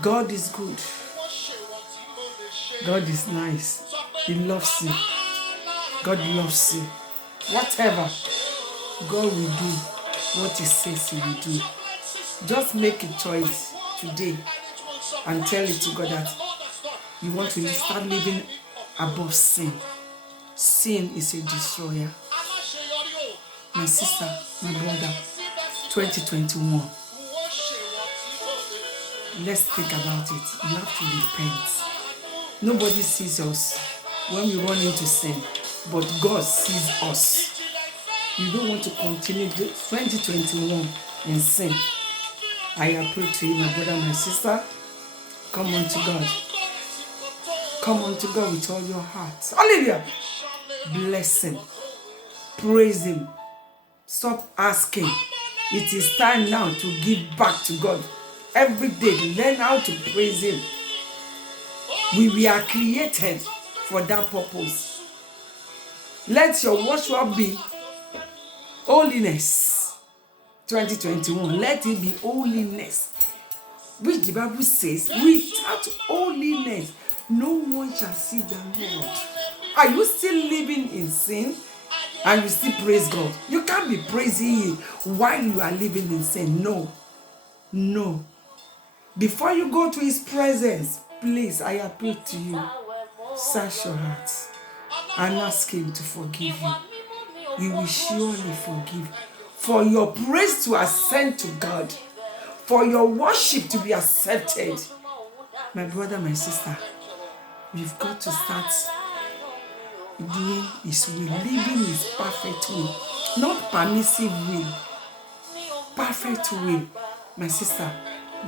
God is good. God is nice. He loves you. God loves you. Whatever God will do, what He says He will do. Just make a choice today and tell it to God that you want to start living above sin. Sin is a destroyer. My sister, my brother, 2021. Let's think about it. You have to repent. Nobody sees us when we run into sin, but God sees us. You don't want to continue 2021 in sin. I appeal to you, my brother, my sister. Come on to God. Come on to God with all your heart. Hallelujah. Bless Him. Praise Him. Stop asking. It is time now to give back to God. Every day, learn how to praise Him. We are created for that purpose. Let your worship be holiness. 2021, let it be holiness. Which the Bible says, without holiness, no one shall see the Lord. Are you still living in sin and you still praise God? You can't be praising Him while you are living in sin. No. No. Before you go to His presence, please, I appeal to you. Search your heart and ask Him to forgive you. He will surely forgive. For your praise to ascend to God, for your worship to be accepted. My brother, my sister, we've got to start doing His will, living His perfect will, not permissive will, perfect will. My sister,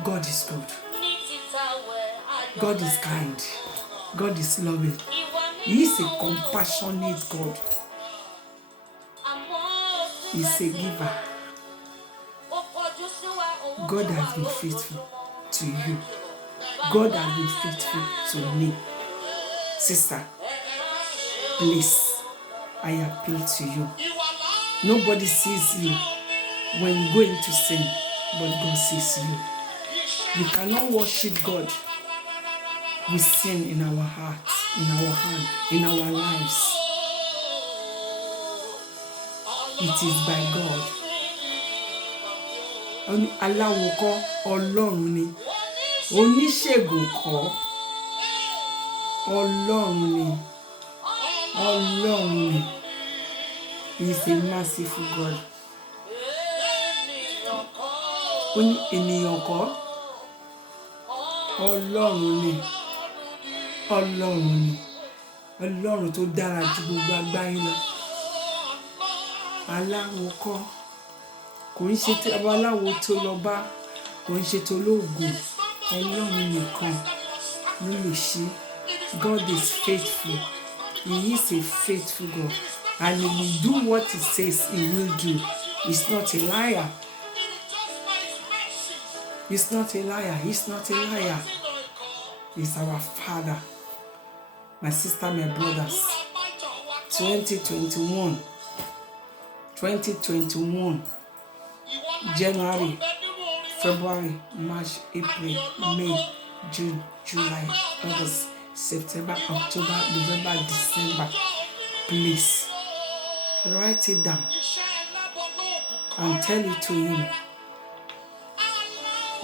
God is good. God is kind. God is loving. He is a compassionate God. He is a giver. God has been faithful to you. God has been faithful to me. Sister, please, I appeal to you. Nobody sees you when you go into sin, but God sees you. You cannot worship God with sin in our hearts, in our hand, in our lives. It is by God. Aláwo kọ́, Ọlọ́run ni. Oníṣègùn kọ́, Ọlọ́run ni. Ọlọ́run ni. He is a merciful God. Ènìyàn kọ́, Ọlọ́run ni. Ọlọ́run ni. Ọlọ́run tó dára ju gbogbo àgbáyé lọ. Aláwo kọ́, kò ń ṣe aláwo tó lọ bá, kò ń ṣe tó lóògùn. Ọlọ́run nìkan ló lè ṣe. God is faithful. He is a faithful God. And He will do what He says He will do. He's not a liar. He's not a liar. He's not a liar. He's our Father. My sister, my brothers. 2021. January, February, March, April, May, June, July, August, September, October, November, December. Please write it down and tell it to Him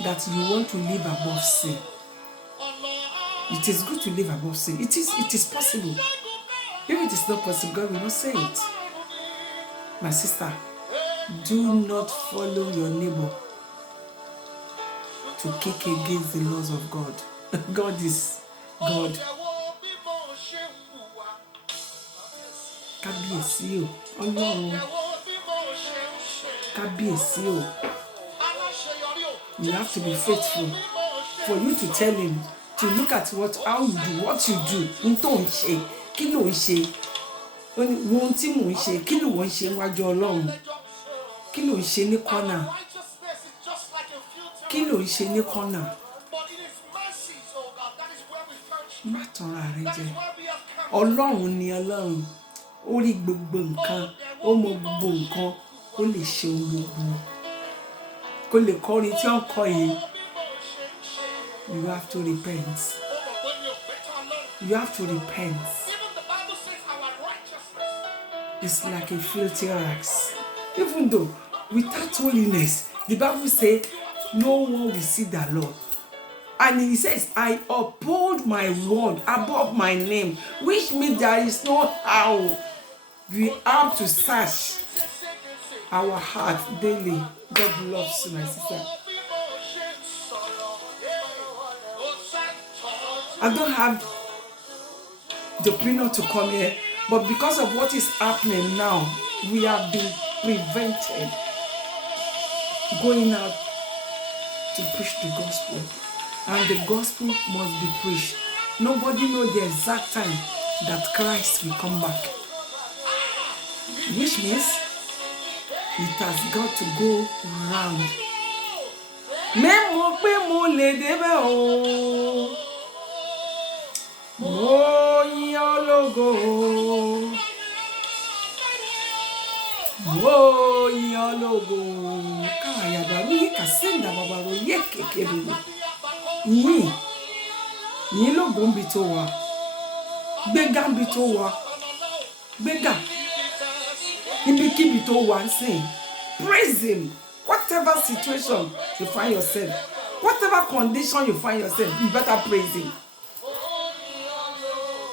that you want to live above sin. It is good to live above sin. It is possible. If it is not possible, God will not say it. My sister, do not follow your neighbor to kick against the laws of God. God is God. Kábíyèsí o, Ọlọ́run. Kábíyèsí o. You have to be faithful for you to tell Him to look at how you do, what you do. Ohun tó ń ṣe, kí ló ń ṣe? Ohun tí mò ń ṣe, kí ló ń ṣe níwájú Ọlọ́run? Kí ló ń ṣe ní kọ́nà? Kí ló ń ṣe ní kọ́nà? Má tanra rẹ jẹ. Ọlọ́run ni Ọlọ́run. Ó rí gbogbo nǹkan. Ó mọ gbogbo nǹkan. Ó lè ṣe ohun gbogbo. kó lè kọrin tí ó ń kọ yìí. You have to repent. You have to repent. It's like a filthy rags. Even though without holiness, the Bible says no one will see the Lord. And he says, I uphold my word above my name, which means there is no how. We have to search our heart daily. God loves you, my sister. I don't have the opinion to come here, but because of what is happening now, we have been prevented going out to preach the gospel. And the gospel must be preached. Nobody knows the exact time that Christ will come back. Which means it has got to go round. Memo pe mo le debe o. Mo yin ológo. Mo yin ológo. Kaya daru yi kasenda babaro ye kekere. Yín lógo ń bi tó wà. Gbéga ń bi tó wà. Gbéga. Níbikíbi tó wà ń sìn. Praise him. Whatever situation you find yourself, whatever condition you find yourself, you better praise him.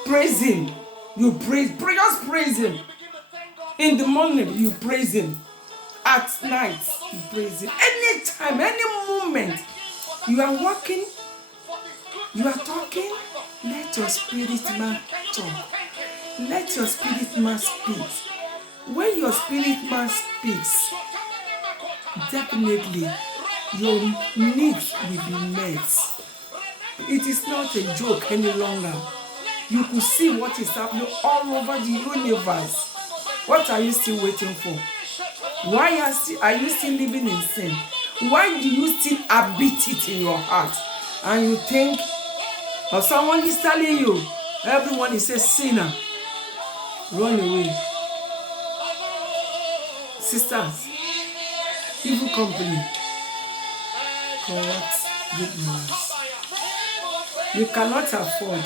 Praise him. You just praise him. In the morning, you praise him. At night, you praise him. Anytime, any moment, you are walking, you are talking, let your spirit man talk. Let your spirit man speak. When your spirit man speaks, definitely your needs will be met. It is not a joke any longer. You could see what is happening all over the universe. What are you still waiting for? Why are you still living in sin? Why do you still habit it in your heart? And you think, or someone is telling you, everyone is a sinner. Run away. Sisters, evil company corrupts good manners. You cannot afford,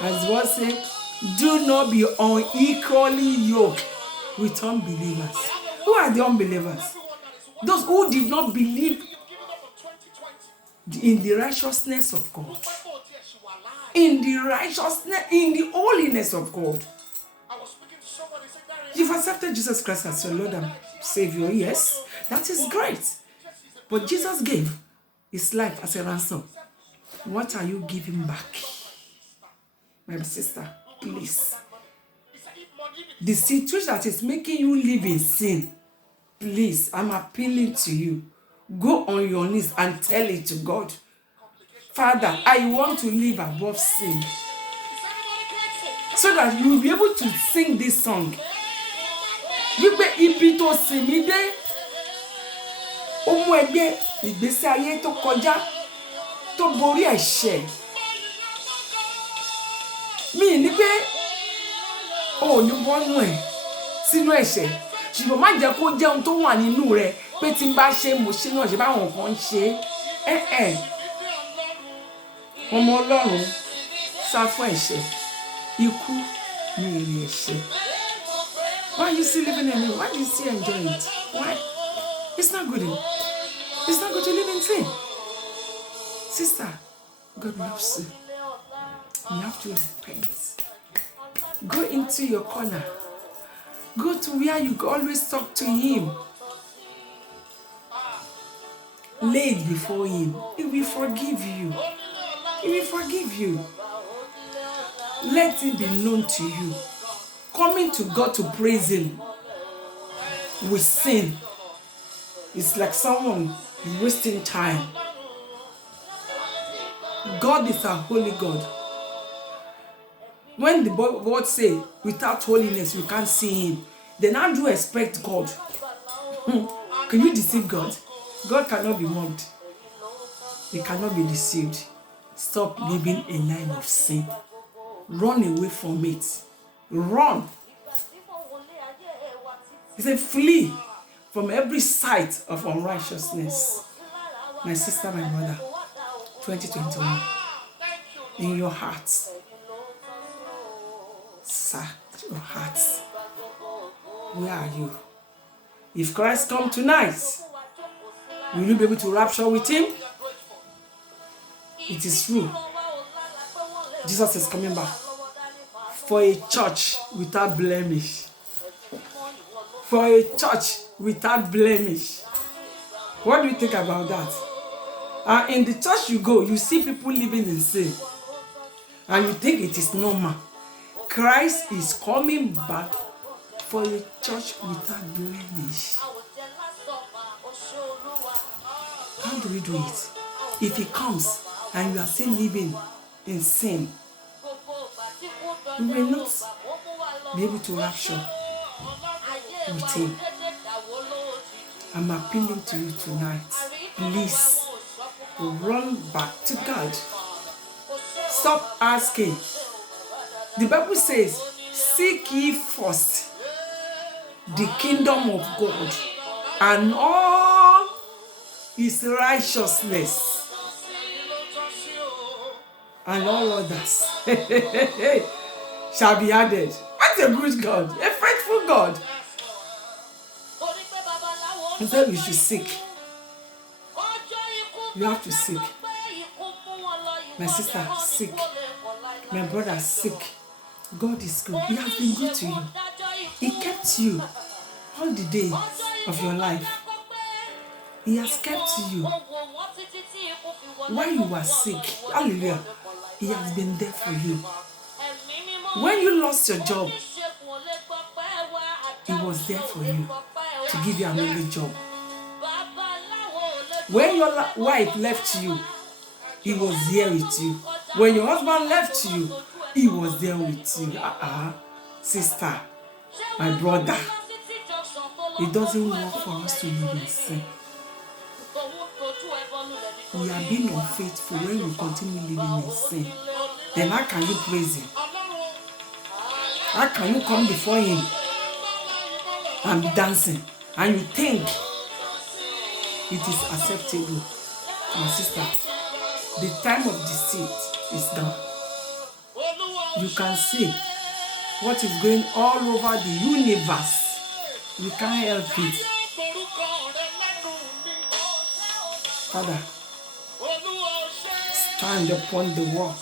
as God said, do not be unequally yoked with unbelievers. Who are the unbelievers? Those who did not believe in the righteousness of God, in the righteousness, in the holiness of God. You've accepted Jesus Christ as your Lord and Savior, yes, that is great. But Jesus gave his life as a ransom. What are you giving back? My sister, please. The situation that is making you live in sin, please, I'm appealing to you. Go on your knees and tell it to God. Father, I want to live above sin. So that you will be able to sing this song. Wípé ibi tó sìn mí dé, ó mú ẹgbẹ́ ìgbésí ayé tó kọjá, tó borí ẹ̀ṣẹ̀. Mi ní pé o ní wọnú ẹ̀ sínú ẹ̀ṣẹ̀, ṣùgbọ́n má jẹ́ kó jẹ́ ohun tó wà nínú rẹ̀ pé tí n bá ṣe mo ṣe náà ṣe báwọn kan ń ṣe. Ọmọ Ọlọ́run sá fún ẹ̀ṣẹ̀, ikú ni èrè ẹ̀ṣẹ̀. Why are you still living in it? Why do you still enjoy it? Why? It's not good. It's not good to live in sin. Sister, God loves you. You have to repent. Go into your corner. Go to where you always talk to him. Lay it before him. He will forgive you. He will forgive you. Let it be known to you. Coming to God to praise him with sin is like someone wasting time. God is a holy God. When the word say without holiness you can't see him, then how do you expect God? Can you deceive God? God cannot be mocked. He cannot be deceived. Stop living a life of sin. Run away from it. Run. He said, flee from every side of unrighteousness. My sister, my brother, 2021, in your hearts, search your hearts. Where are you? If Christ comes tonight, will you be able to rapture with him? It is true. Jesus is coming back for a church without blemish. For a church without blemish. What do you think about that? In the church you go, you see people living in sin. And you think it is normal. Christ is coming back for a church without blemish. How do we do it? If he comes and you are still living in sin, you will not be able to rapture with him. I'm appealing to you tonight. Please run back to God. Stop asking. The Bible says, seek ye first the kingdom of God and all his righteousness, and all others shall be added. What a good God, a faithful God. He said we should seek. You have to seek. My sister, seek. My brother, seek. God is good. He has been good to you. He kept you all the days of your life. He has kept you. While you were sick, hallelujah, he has been there for you. When you lost your job, he was there for you to give you another job. When your wife left you, he was there with you. When your husband left you, he was there with you. Sister, my brother, it doesn't work for us to live in sin. We are being unfaithful when we continue living in sin. Then how can you praise him? How can you come before him and be dancing and you think it is acceptable? My sister, the time of deceit is done. You can see what is going all over the universe. You can't help it. Father, stand upon the rock.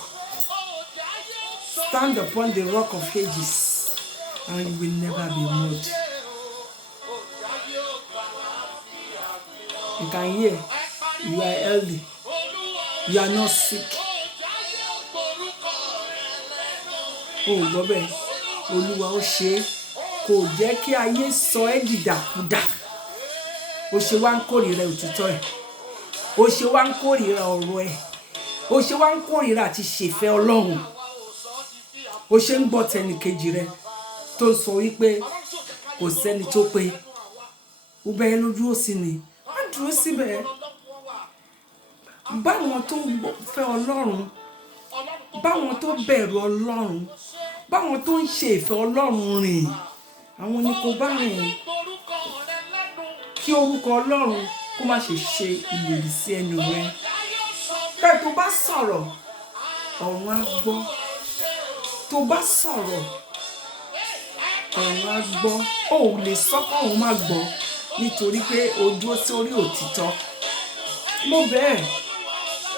Stand upon the rock of ages, and you will never be moved. You can hear, you are healthy. You are not sick. Oh, Bobby, Olúwa ó ṣe kò jẹ́ kí ayé sọ ẹ́ dìdàkudà. Ó ṣe wá ń kórìíra òtítọ́ ẹ̀. Ó ṣe wá ń kórìíra ọ̀rọ̀ ẹ̀. Ó ṣe wá ń kórìíra àti ṣèfẹ́ Ọlọ́run. Ó ṣe ń gbọ́ tẹnìkejì rẹ̀ tó sọ wípé kò sẹ́ni tó pé. Ó bẹ́ẹ̀ lójú òsì ni. Wọ́n dúró síbẹ̀. Báwọn tó fẹ́ Ọlọ́run, báwọn tó bẹ̀rù Ọlọ́run, báwọn tó ń ṣe ìfẹ́ Ọlọ́run rìn, àwọn ni kò bá rìn. Kí orúkọ Ọlọ́run kó má ṣe ṣe ìlérí sí ẹnu rẹ. Bẹ́ẹ̀ tó bá sọ̀rọ̀, ọ̀run á gbọ́. Tó bá sọ̀rọ̀, ọ̀run á gbọ́. O ò lè sọ pé ọ̀run má gbọ́ nítorí pé o dúró sórí òtítọ́. Mo bẹ́ẹ̀,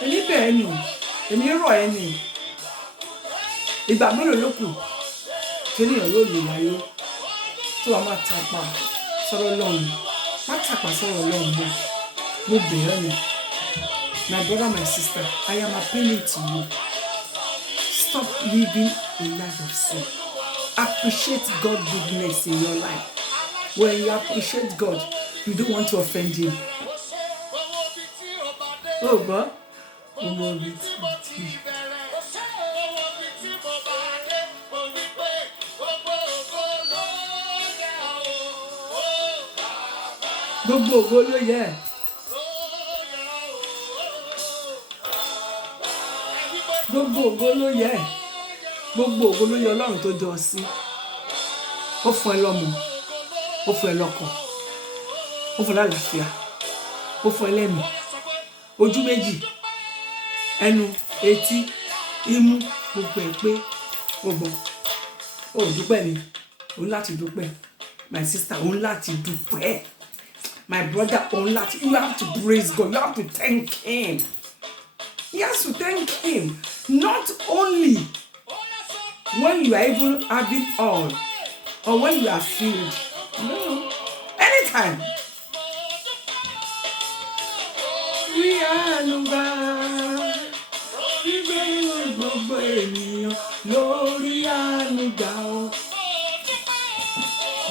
èmi bẹ́ẹ̀ ni, èmi rọ̀ ẹ́ ni. Ìgbà mélòó ló kù tí ènìyàn yóò lè láyé tó wàá máa tàpá sọ̀rọ̀ Ọlọ́run, má tàpá sọ̀rọ̀ Ọlọ́run mọ́. Mo bẹ́ẹ̀ ni. My brother, my sister, I am appealing to you. Stop living a life of sin. Appreciate God's goodness in your life. When you appreciate God, you don't want to offend him. Oh, God. Gbogbo ògo ló yẹ. Gbogbo ògo ló yẹ. Gbogbo ògo ló yẹ Ọlọ́run tó jọ sí. Ó fún ẹ lọ́mọ. Ó fún ẹ lọ́kọ. ó fún lálàáfíà, ó fún ẹlẹ́mìí, ojú méjì, ẹnu, etí, imú, gbogbo ẹ̀ pé gbogbo. Ó dúpẹ́ ni, òun láti dúpẹ́. My sister, òun láti dúpẹ́. My brother, òun láti, you have to praise God, you have to thank him. You have to thank him, not only when you are even having all or when you are filled. No, anytime. We are nobody. Gbogbo ènìyàn lórí ànúgbà o.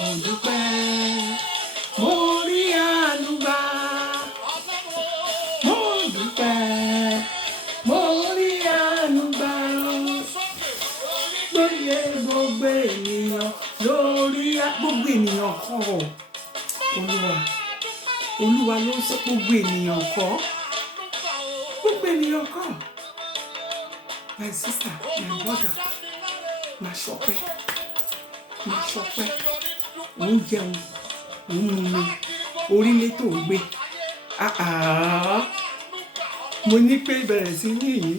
Mo dúpẹ́, mo rí ànúgbà. Mo dúpẹ́, mo rí ànúgbà o. Gbogbo ènìyàn lórí gbogbo ènìyàn kọ́. Olúwa ló sọ gbogbo ènìyàn kọ́. Gbogbo ènìyàn kọ́. My sister, my brother, máa ṣọpẹ́, máa ṣọpẹ́, òun jẹun, òun mumi, orílẹ̀ tó gbé. Mo ní pé bẹ̀rẹ̀ sí ní yìí.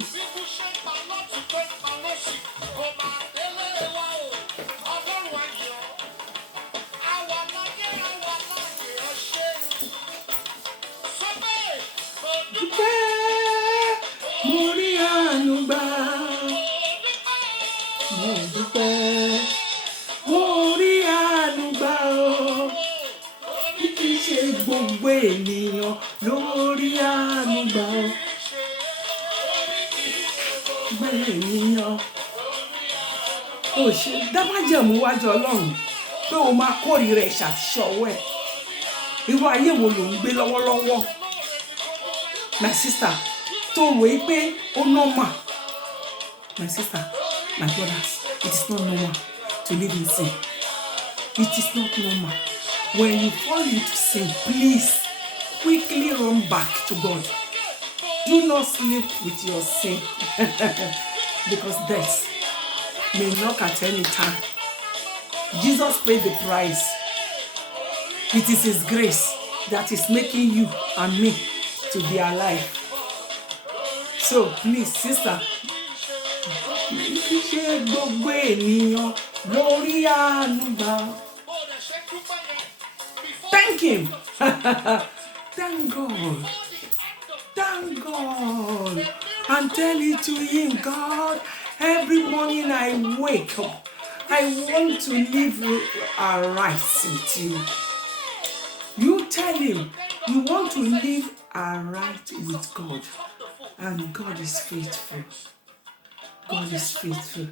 Gbogbo ènìyàn lórí ànúgbà o. Gbogbo ènìyàn ò ṣe dámájẹ̀mú wájú Ọlọ́run pé o máa kórìíra ẹ̀ṣẹ̀ àti iṣẹ́ ọwọ́ ẹ̀. Irú ayé wo ló ń gbé lọ́wọ́lọ́wọ́? My sister, tó rò é pé ó normal. My sister, my brothers, it is not normal to live in sin. It is not normal. When you fall into sin, please quickly run back to God. Do not sleep with your sin because death may knock at any time. Jesus paid the price. It is His grace that is making you and me to be alive. So please, sister, gbogbo ènìyàn lórí ànúgbà. Thank Him. Thank God. Thank God. And tell it to Him, God, every morning I wake up, I want to live aright with you. You tell Him you want to live aright with God. And God is faithful. God is faithful.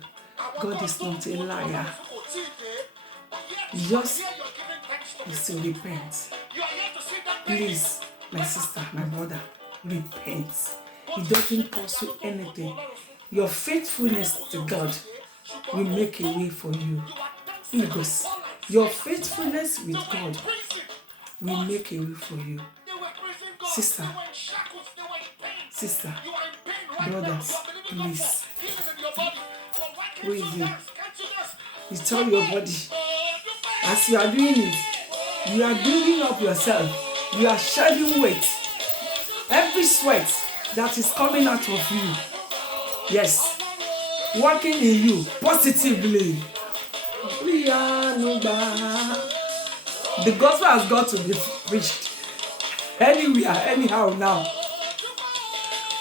God is not a liar. Just is to repent. Please, my sister, my brother, repent. It doesn't cost you anything. Your faithfulness to God will make a way for you. Because your faithfulness with God will make a way for you. Sister, brothers, please, praise Him. You tell your body, as you are doing it, you are building up yourself. You are shedding weight. Every sweat that is coming out of you, yes, working in you positively. The gospel has got to be preached anywhere, anyhow now.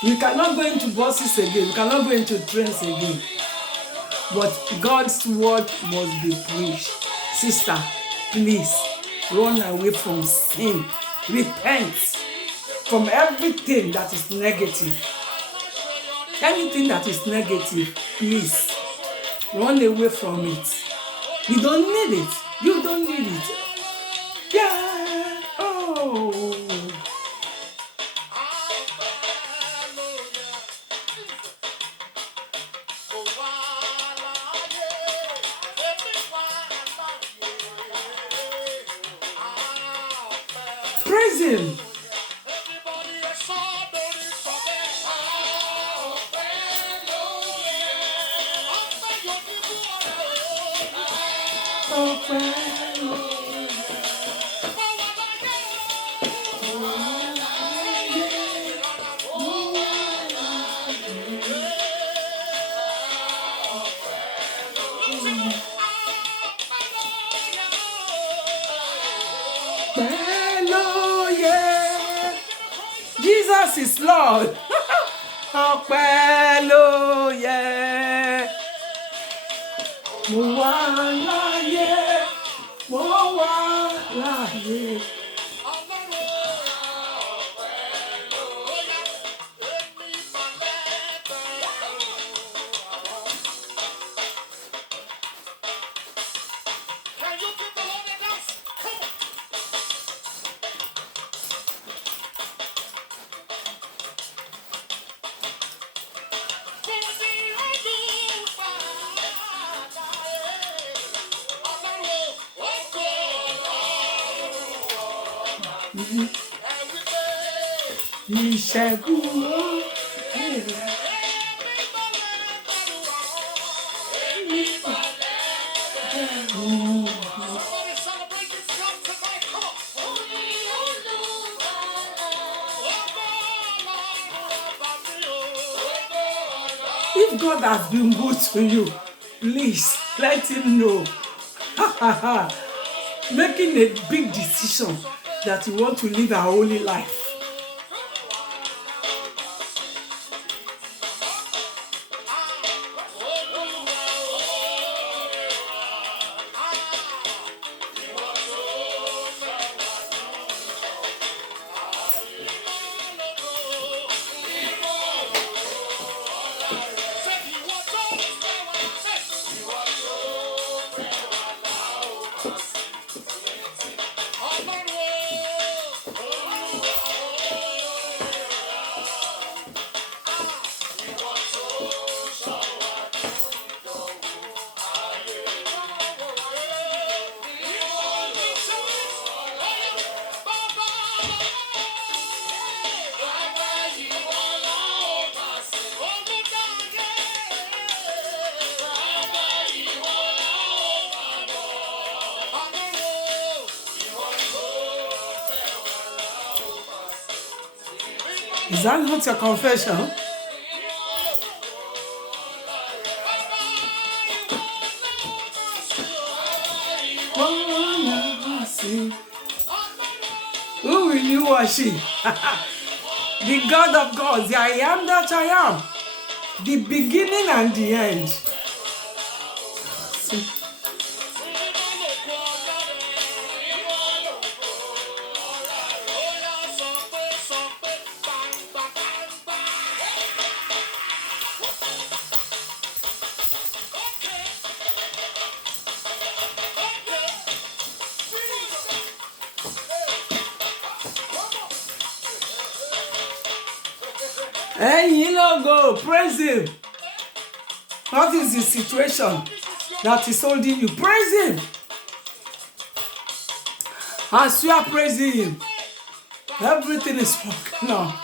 We cannot go into buses again. We cannot go into trains again. But God's word must be preached. Sister, please run away from sin. Repent from everything that is negative. Anything that is negative, please run away from it. You don't need it. You don't need it. Yeah. Oh. Praise Him. Praise Lord. Ọpẹ́ ló yẹ. Mo wà láyé, mo wà láyé. Ìṣẹ́gun ó ẹ̀rẹ̀. If God has been good to you, please let him know. Making a big decision that you want to live a holy life. Is that not your confession? Who will you worship? The God of gods, the I am that I am, the beginning and the end. Hey, you know, go praise him. What is the situation that is holding you? Praise him. As you are praising him, everything is working now.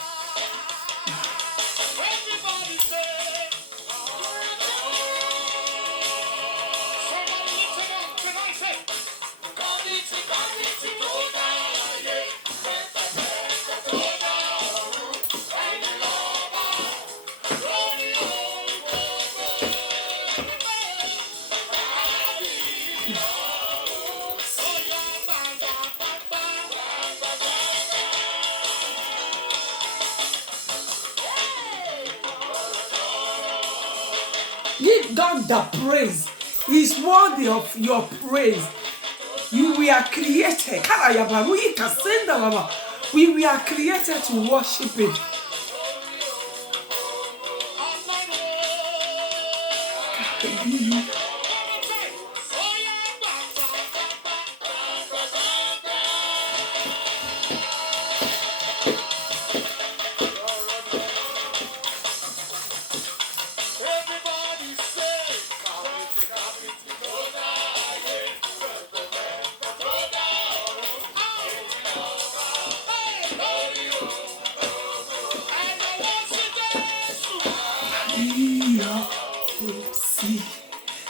Give God the praise. He's worthy of your praise. You were created. We were created to worship him.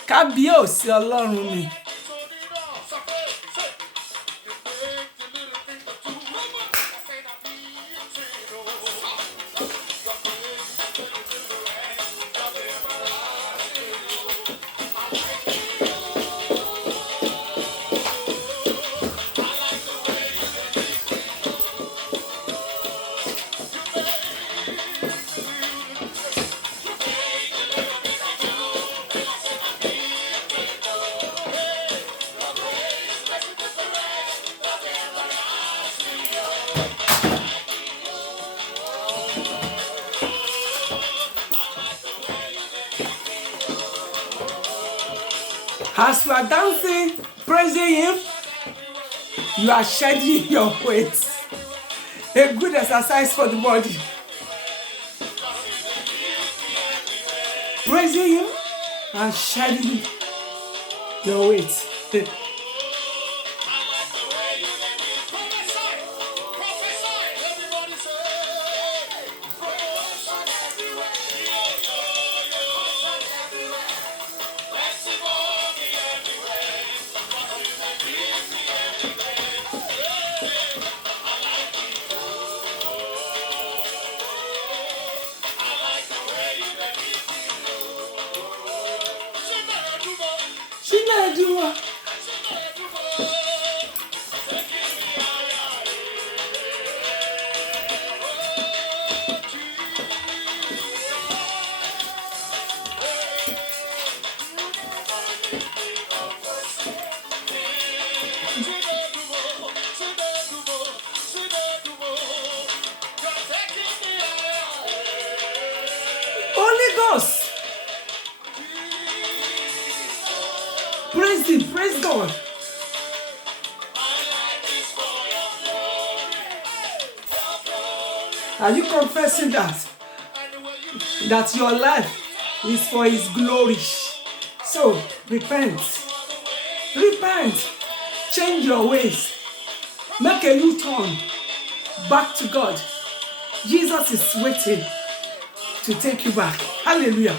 Kábíyèsí Ọlọ́run ni. As you are dancing, praising Him, you are shedding your weight. A good exercise for the body. Praising Him and shedding your weight. Chinedua. Holy Ghost. Praise Him, praise God. Are you confessing that your life is for His glory? So repent, change your ways, make a U-turn back to God. Jesus is waiting to take you back. Hallelujah.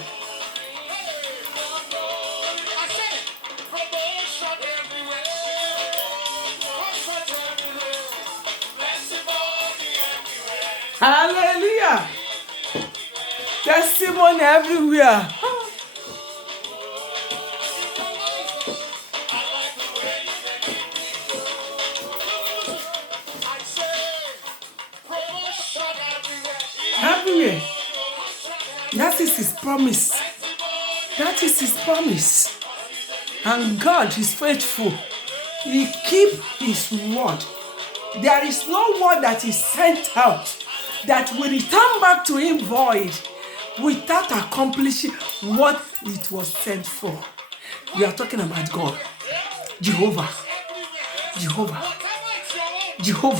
Hallelujah. Testimony everywhere. Everywhere. That is His promise. That is His promise. And God is faithful. He keeps His word. There is no word that is sent out that will return back to Him void without accomplishing what it was sent for. We are talking about God. Jehovah.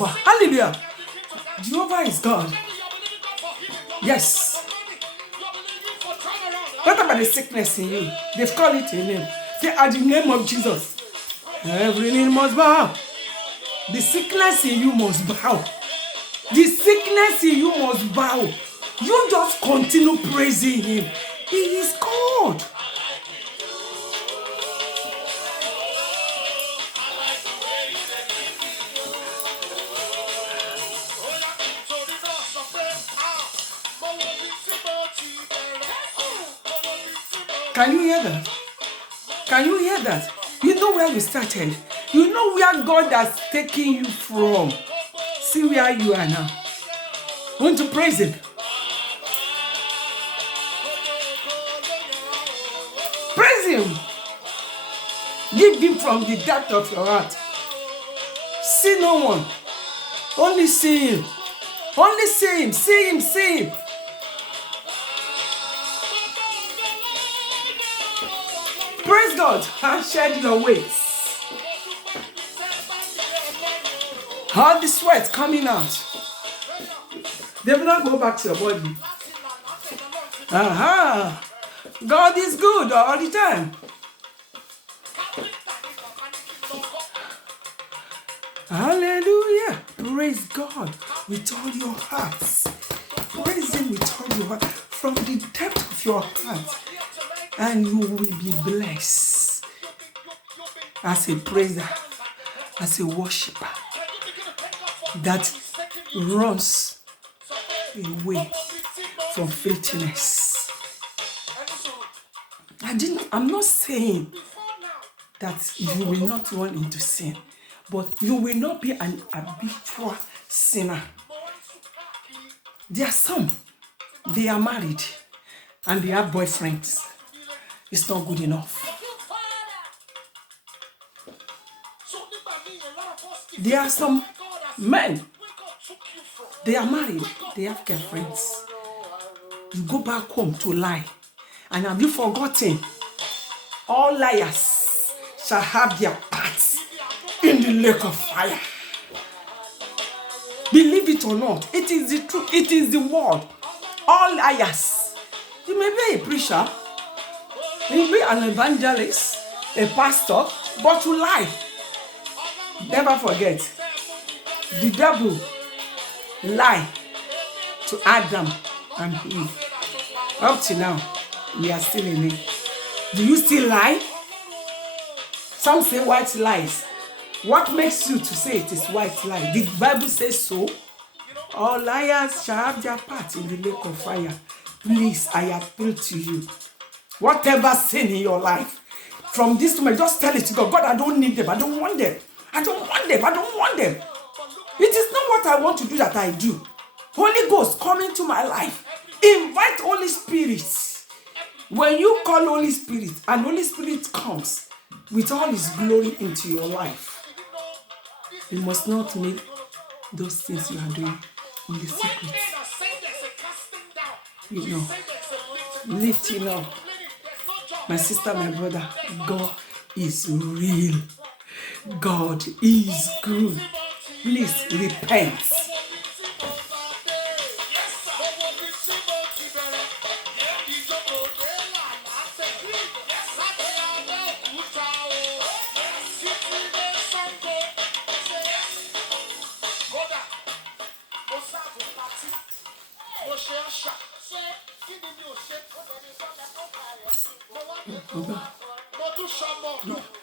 Hallelujah. Jehovah is God. Yes. What about the sickness in you? They've called it a name. Say, at the name of Jesus, every knee must bow. The sickness in you must bow. The sickness in you must bow. You just continue praising Him. He is God. Can you hear that? Can you hear that? You know where you started. You know where God has taken you from. See where you are now. Want to praise Him? Praise Him. Give Him from the depth of your heart. See no one. Only see Him. Only see Him. See Him. See Him. Praise God and shed your weight. All the sweat coming out. They will not go back to your body. God is good all the time. Hallelujah. Praise God with all your hearts. Praise Him with all your heart. From the depth of your heart. And you will be blessed. As a praiser. As a worshiper. That runs away from filthiness. I'm not saying that you will not run into sin, but you will not be an habitual sinner. There are some, they are married and they have boyfriends. It's not good enough. There are some men, they are married, they have girlfriends. You go back home to lie. And have you forgotten? All liars. shall have their parts in the lake of fire. Believe it or not, it is the truth, it is the word. All liars. You may be a preacher, you may be an evangelist, a pastor, but you lie. Never forget, the devil lied to Adam and Eve. Up to now, we are still in it. Do you still lie? Some say white lies. What makes you to say it is white lie? The Bible says so. All liars shall have their part in the lake of fire. Please, I appeal to you. Whatever sin in your life, from this moment, just tell it to God. God, I don't need them. I don't want them. I don't want them. I don't want them. It is not what I want to do that I do. Holy Ghost, come into my life. Invite Holy Spirit. When you call Holy Spirit, and Holy Spirit comes with all His glory into your life, you must not make those things you are doing in the secret. You know, lifting up. My sister, my brother, God is real. God is good. Please repent.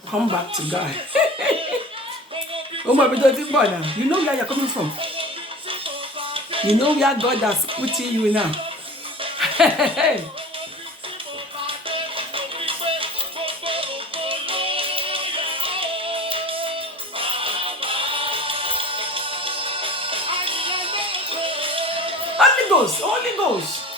Come back to God. Oh my brother, you know where you're coming from. You know where God has put you now. Holy Ghost, Holy Ghost.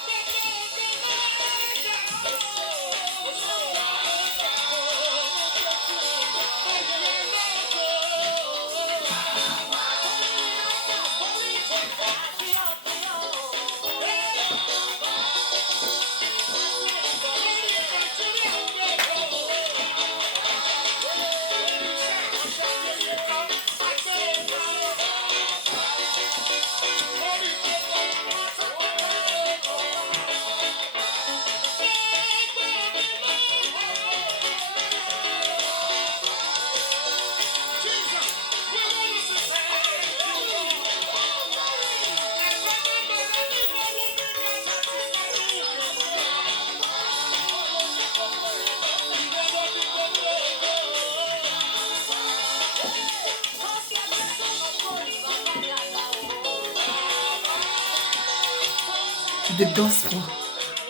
The gospel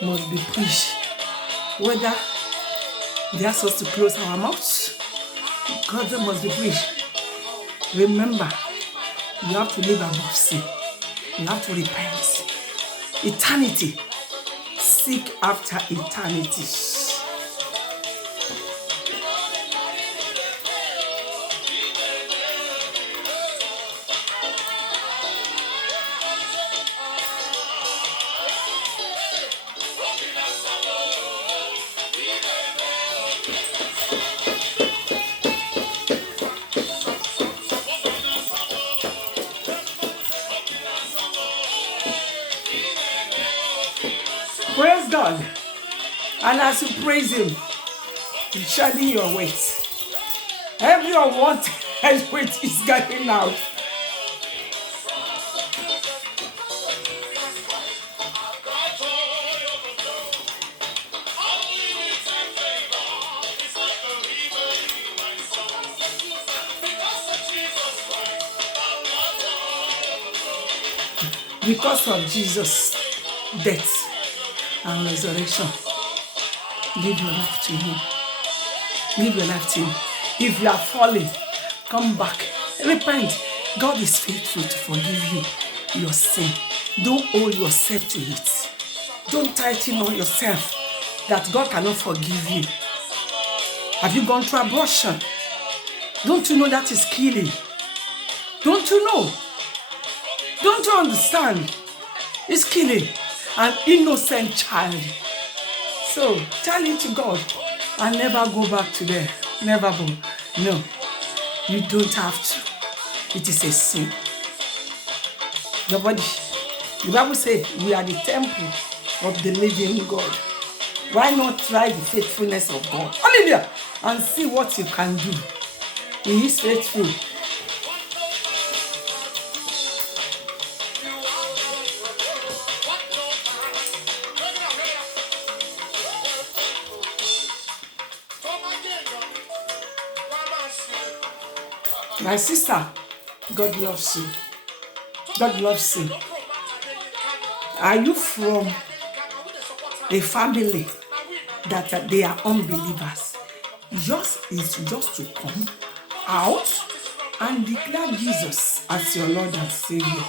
must be preached. Whether they ask us to close our mouths, gospel must be preached. Remember, you have to live above sin. You have to repent. Eternity. Seek after eternity. Praise God. And as you praise Him, you're shedding your weight. Every unwanted weight is getting out. Because of Jesus' death and resurrection, give your life to Him. Give your life to Him. If you are falling, come back. Repent. God is faithful to forgive you your sin. Don't hold yourself to it. Don't tighten on yourself that God cannot forgive you. Have you gone through abortion? Don't you know that is killing? Don't you know? Don't you understand? It's killing an innocent child. So tell it to God and never go back to there. Never born. No, you don't have to. It is a sin. Your body. The Bible says we are the temple of the living God. Why not try the faithfulness of God? Hallelujah. And see what you can do. He is faithful. My sister, God loves you. God loves you. Are you from a family that they are unbelievers? Yours is just to come out and declare Jesus as your Lord and Savior.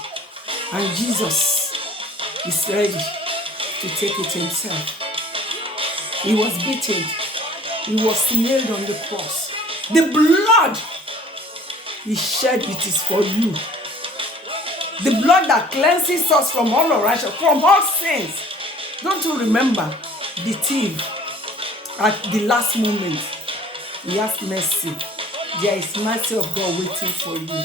And Jesus is ready to take it himself. He was beaten. He was nailed on the cross. The blood he shed, it is for you. The blood that cleanses us from all unrighteousness, from all sins. Don't you remember the thief at the last moment? He has mercy. There is mercy of God waiting for you.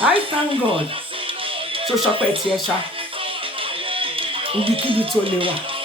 I thank God. So shop it here, sha. Ubi kibi to lewa.